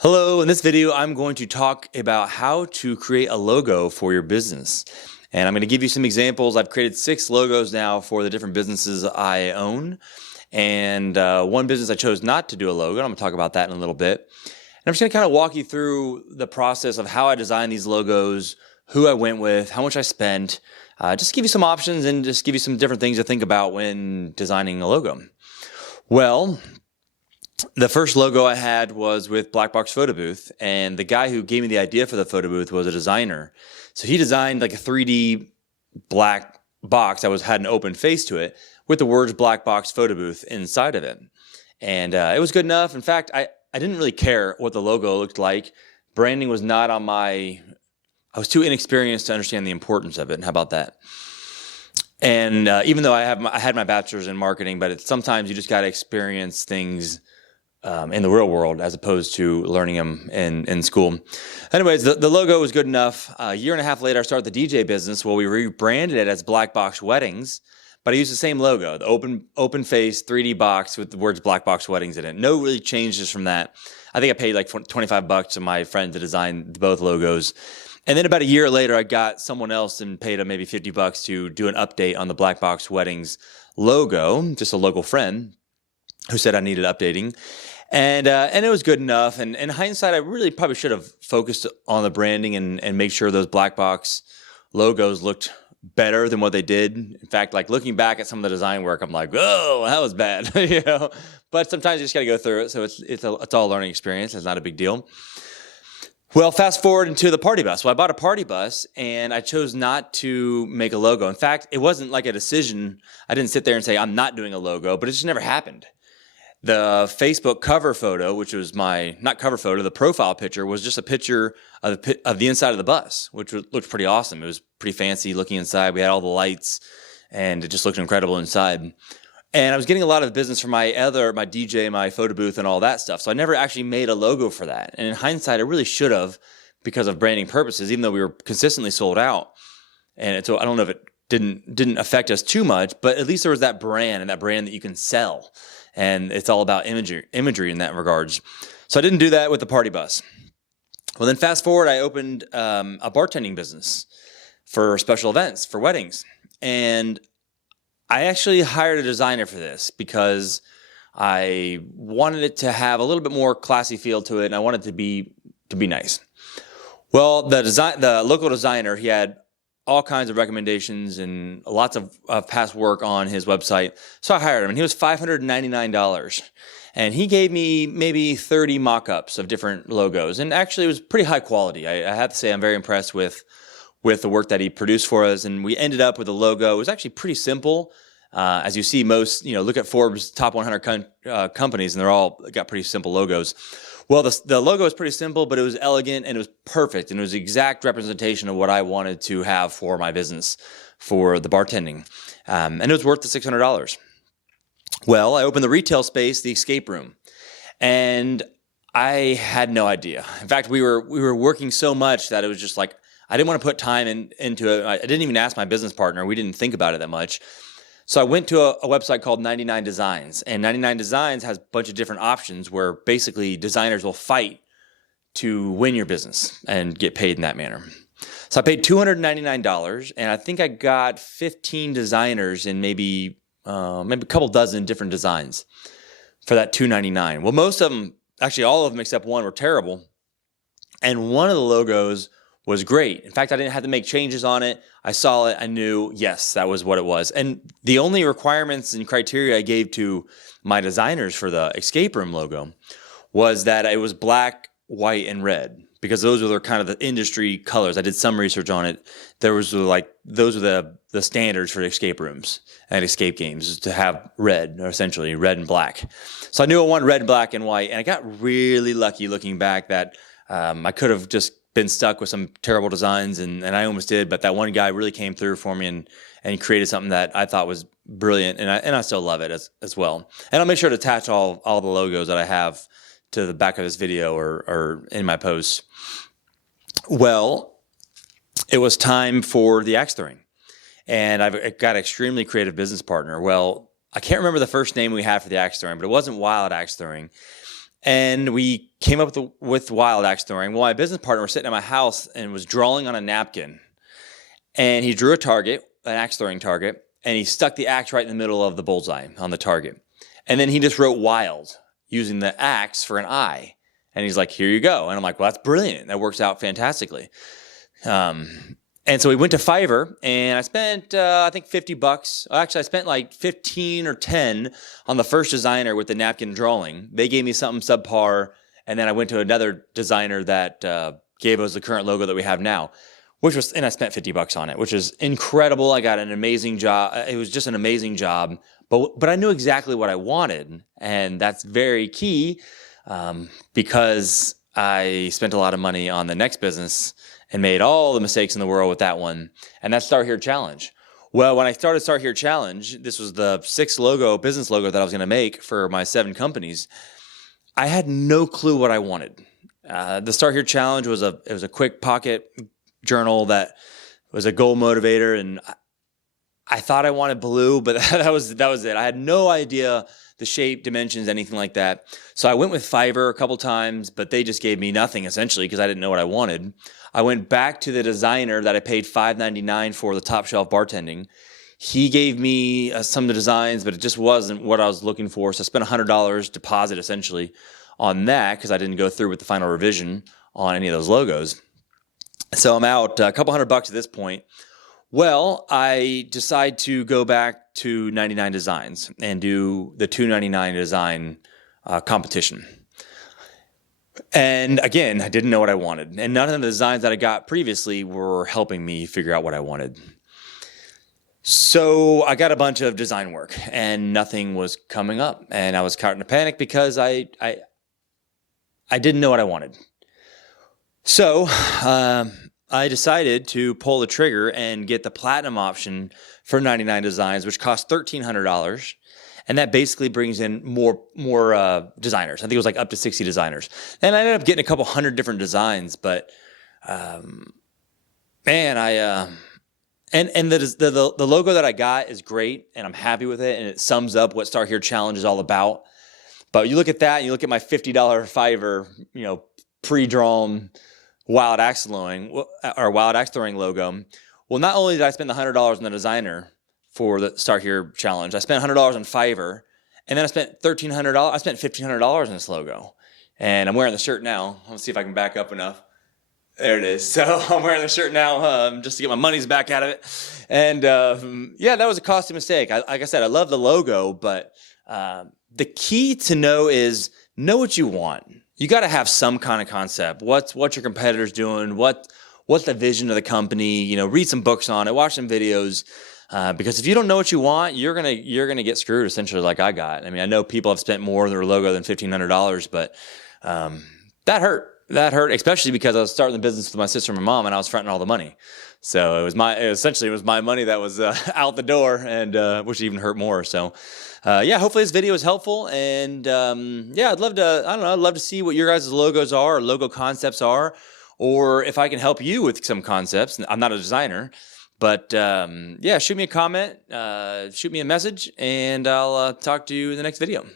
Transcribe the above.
Hello, in this video, I'm going to talk about how to create a logo for your business. And I'm going to give you some examples. I've created 6 logos now for the different businesses I own. And one business I chose not to do a logo. I'm going to talk about that in a little bit. And I'm just going to kind of walk you through the process of how I designed these logos, who I went with, how much I spent, just give you some options and just give you some different things to think about when designing a logo. Well, the first logo I had was with Black Box Photo Booth, and the guy who gave me the idea for the photo booth was a designer. So he designed like a 3D black box that had an open face to it with the words Black Box Photo Booth inside of it. And it was good enough. In fact, I didn't really care what the logo looked like. Branding was not on I was too inexperienced to understand the importance of it. How about that? And even though I had my bachelor's in marketing, but sometimes you just got to experience things in the real world as opposed to learning them in school. Anyways, the logo was good enough. A year and a half later, I started the DJ business. Well, we rebranded it as Black Box Weddings, but I used the same logo, the open face 3D box with the words Black Box Weddings in it. No really changes from that. I think I paid like $25 to my friend to design both logos. And then about a year later, I got someone else and paid him maybe $50 to do an update on the Black Box Weddings logo, just a local friend who said I needed updating. And it was good enough. And in hindsight, I really probably should have focused on the branding and make sure those black box logos looked better than what they did. In fact, like looking back at some of the design work, I'm like, oh, that was bad, But sometimes you just got to go through it. So it's all a learning experience. It's not a big deal. Well, fast forward into the party bus. Well, I bought a party bus and I chose not to make a logo. In fact, it wasn't like a decision. I didn't sit there and say, I'm not doing a logo, but it just never happened. The Facebook cover photo, which was not cover photo, the profile picture was just a picture of the inside of the bus, which looked pretty awesome. It was pretty fancy looking inside. We had all the lights and it just looked incredible inside. And I was getting a lot of business from my DJ, my photo booth and all that stuff. So I never actually made a logo for that. And in hindsight, I really should have because of branding purposes, even though we were consistently sold out. And so I don't know if it didn't affect us too much, but at least there was that brand and that brand that you can sell. And it's all about imagery in that regards. So I didn't do that with the party bus. Well, then fast forward, I opened a bartending business for special events, for weddings. And I actually hired a designer for this because I wanted it to have a little bit more classy feel to it, and I wanted it to be nice. Well, the local designer, he had all kinds of recommendations and lots of past work on his website. So I hired him, and he was $599. And he gave me maybe 30 mock-ups of different logos. And actually, it was pretty high quality. I have to say I'm very impressed with the work that he produced for us. And we ended up with a logo. It was actually pretty simple. As you see, look at Forbes' top 100 companies, and they're all got pretty simple logos. Well, the logo was pretty simple, but it was elegant and it was perfect. And it was the exact representation of what I wanted to have for my business, for the bartending. And it was worth the $600. Well, I opened the retail space, the escape room, and I had no idea. In fact, we were working so much that it was just like, I didn't want to put time into it. I didn't even ask my business partner. We didn't think about it that much. So I went to a website called 99 Designs, and 99 Designs has a bunch of different options where basically designers will fight to win your business and get paid in that manner. So I paid $299, and I think I got 15 designers in maybe a couple dozen different designs for that $299. Well, most of them, actually all of them except one, were terrible, and one of the logos was great. In fact, I didn't have to make changes on it. I saw it. I knew, yes, that was what it was. And the only requirements and criteria I gave to my designers for the escape room logo was that it was black, white, and red, because those were kind of the industry colors. I did some research on it. Those are the standards for escape rooms and escape games, is to have red, or essentially red and black. So I knew I wanted red, black, and white. And I got really lucky looking back that I could have just been stuck with some terrible designs, and I almost did, but that one guy really came through for me and created something that I thought was brilliant, and I still love it as well. And I'll make sure to attach all the logos that I have to the back of this video or in my posts. Well, it was time for the axe throwing, and I've got an extremely creative business partner. Well, I can't remember the first name we had for the axe throwing, but it wasn't Wild Axe Throwing. And we came up with wild axe throwing. Well, my business partner was sitting at my house and was drawing on a napkin. And he drew a target, an axe throwing target, and he stuck the axe right in the middle of the bullseye on the target. And then he just wrote wild using the axe for an eye. And he's like, here you go. And I'm like, well, that's brilliant. That works out fantastically. And so we went to Fiverr, and I spent, I think, $50. Actually, I spent like 15 or 10 on the first designer with the napkin drawing. They gave me something subpar, and then I went to another designer that gave us the current logo that we have now, and I spent $50 on it, which is incredible. I got an amazing job. It was just an amazing job, but I knew exactly what I wanted, and that's very key because I spent a lot of money on the next business and made all the mistakes in the world with that one, and that's Start Here Challenge. Well, when I started Start Here Challenge, this was the sixth business logo that I was going to make for my 7 companies. I had no clue what I wanted. The Start Here Challenge was a quick pocket journal that was a goal motivator, and I thought I wanted blue, but that was it. I had no idea the shape, dimensions, anything like that. So I went with Fiverr a couple times, but they just gave me nothing essentially because I didn't know what I wanted. I went back to the designer that I paid $5.99 for the Top Shelf Bartending. He gave me some of the designs, but it just wasn't what I was looking for. So I spent $100 deposit essentially on that because I didn't go through with the final revision on any of those logos. So I'm out a couple $100 at this point. Well, I decide to go back to 99 Designs and do the 299 design competition. And again, I didn't know what I wanted. And none of the designs that I got previously were helping me figure out what I wanted. So I got a bunch of design work and nothing was coming up. And I was caught in a panic because I didn't know what I wanted. So I decided to pull the trigger and get the platinum option for 99 Designs, which costs $1,300. And that basically brings in more designers. I think it was like up to 60 designers. And I ended up getting a couple hundred different designs, but man, the logo that I got is great, and I'm happy with it, and it sums up what Start Here Challenge is all about. But you look at that, and you look at my $50 Fiverr, pre-drawn wild axe throwing logo. Well, not only did I spend the $100 on the designer for the Start Here Challenge, I spent $100 on Fiverr, and then I spent $1,300. I spent $1,500 on this logo, and I'm wearing the shirt now. Let's see if I can back up enough. There it is. So I'm wearing the shirt now just to get my money's back out of it. And that was a costly mistake. Like I said, I love the logo, but the key to know what you want. You got to have some kind of concept. What's your competitors doing? What's the vision of the company? Read some books on it, watch some videos. Because if you don't know what you want, you're gonna get screwed essentially, like I got. I mean, I know people have spent more on their logo than $1,500, but that hurt. That hurt, especially because I was starting the business with my sister and my mom, and I was fronting all the money. So it was my money that was out the door, and which even hurt more. So hopefully this video is helpful, and I'd love to see what your guys' logos are, or logo concepts are, or if I can help you with some concepts. I'm not a designer, but shoot me a comment, shoot me a message, and I'll talk to you in the next video.